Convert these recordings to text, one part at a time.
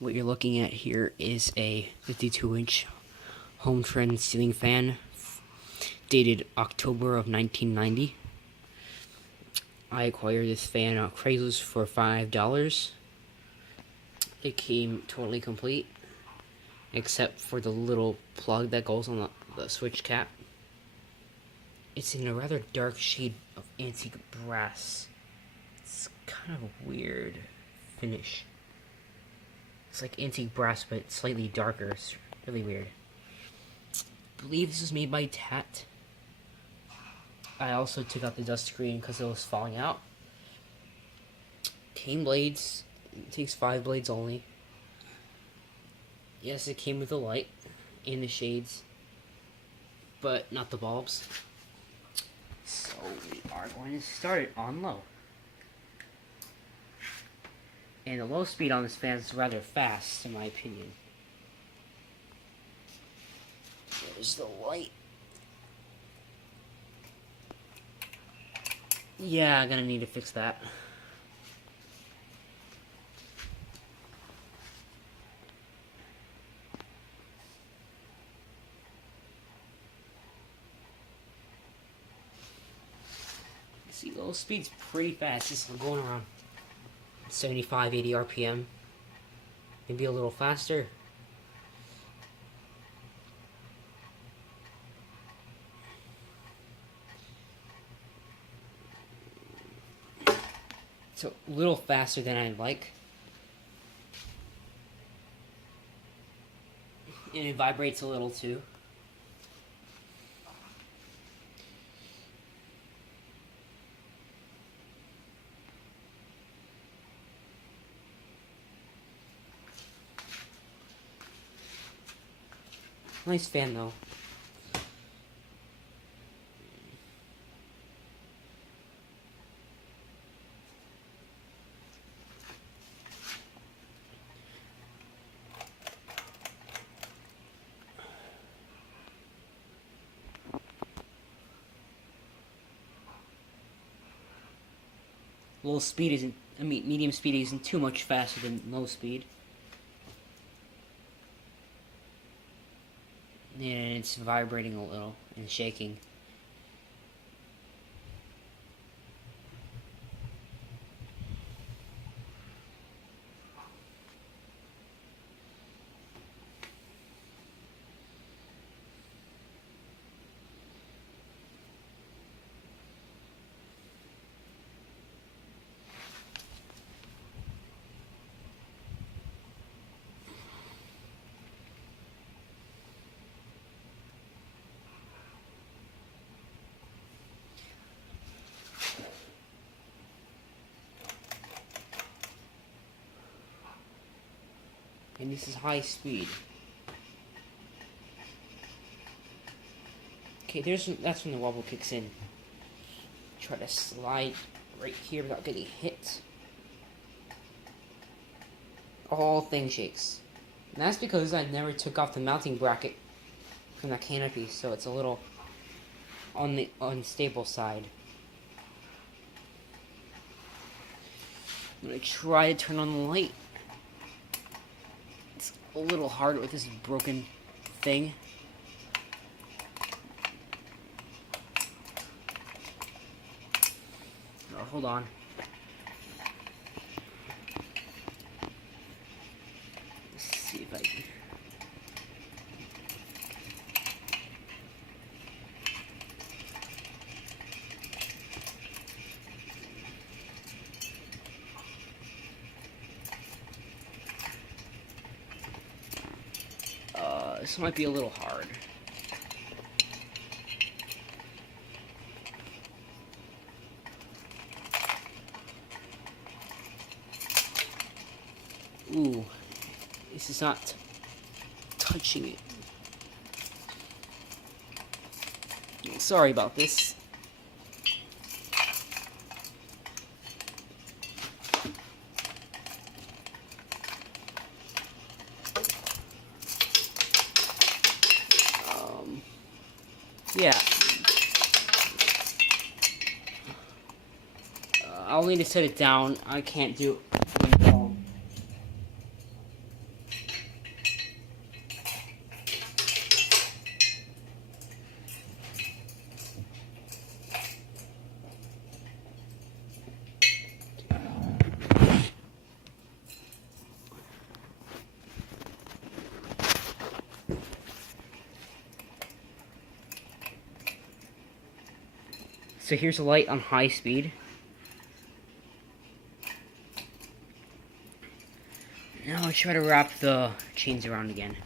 What you're looking at here is a 52-inch home trend ceiling fan dated October of 1990. I acquired this fan on Craigslist for $5. It came totally complete, except for the little plug that goes on the switch cap. It's in a rather dark shade of antique brass. It's kind of a weird finish. It's like antique brass, but slightly darker. It's really weird. I believe this is made by Tat. I also took out the dust screen because it was falling out. 10 blades. It takes 5 blades only. Yes, it came with a light and the shades, but not the bulbs. So we are going to start it on low. And the low speed on this fan is rather fast, in my opinion. There's the light. Yeah, I'm gonna need to fix that. See, low speed's pretty fast. It's going around 75, 80 RPM. Maybe a little faster. So a little faster than I'd like. And it vibrates a little too. Nice fan though. Low speed isn't, medium speed isn't too much faster than low speed. And it's vibrating a little and shaking. And this is high speed. Okay, that's when the wobble kicks in. Try to slide right here without getting hit. All thing shakes. And that's because I never took off the mounting bracket from the canopy, so it's a little on the unstable side. I'm gonna try to turn on the light. It's a little hard with this broken thing. Oh, hold on. Let's see if I can. This might be a little hard. Ooh, this is not touching it. Sorry about this. Yeah. I'll need to set it down. I can't do it. So here's a light on high speed. Now I'll try to wrap the chains around again.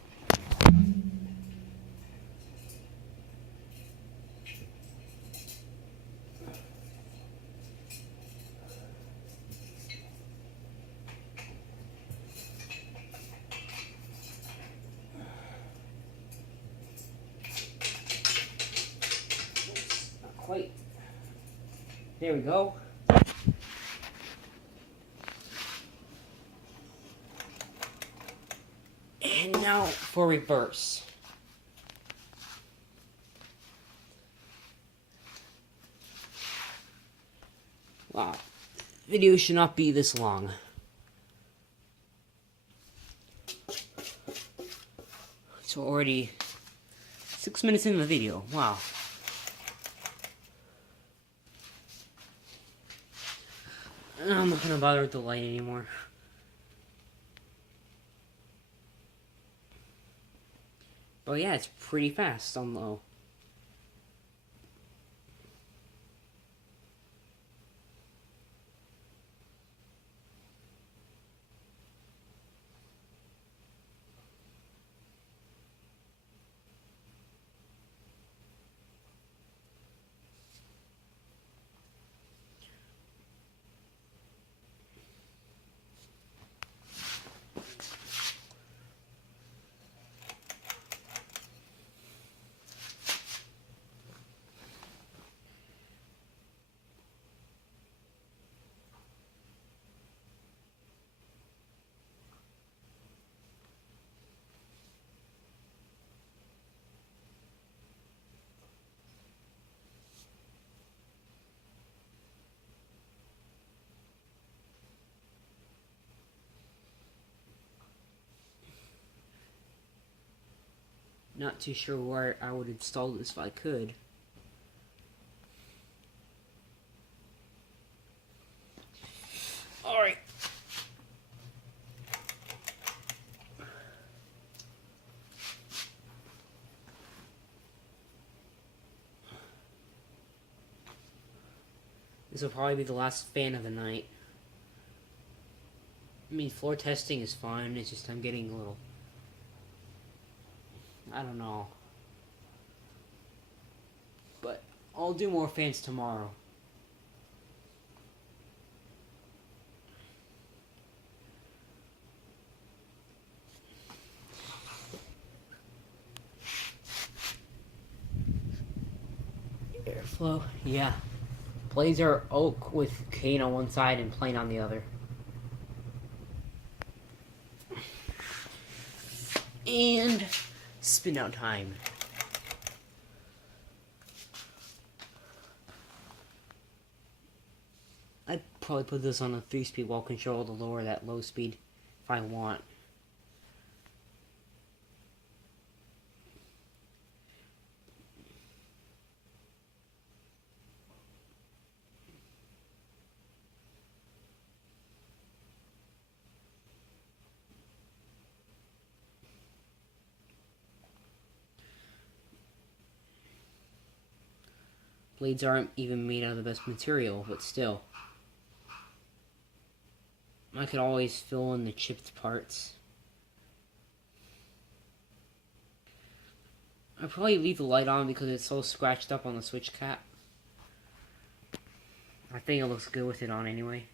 Not quite. There we go. And now for reverse. Wow, video should not be this long. So already 6 minutes into the video. Wow. I'm not gonna bother with the light anymore. But yeah, it's pretty fast on low. Not too sure where I would install this if I could. Alright. This will probably be the last fan of the night. I mean, floor testing is fun, it's just I'm getting a little... I don't know. But I'll do more fans tomorrow. Airflow, yeah. Blades are oak with cane on one side and plain on the other. And spin out time. I'd probably put this on a 3-speed wall control to lower that low speed if I want. Blades aren't even made out of the best material, but still. I could always fill in the chipped parts. I'd probably leave the light on because it's so scratched up on the switch cap. I think it looks good with it on anyway.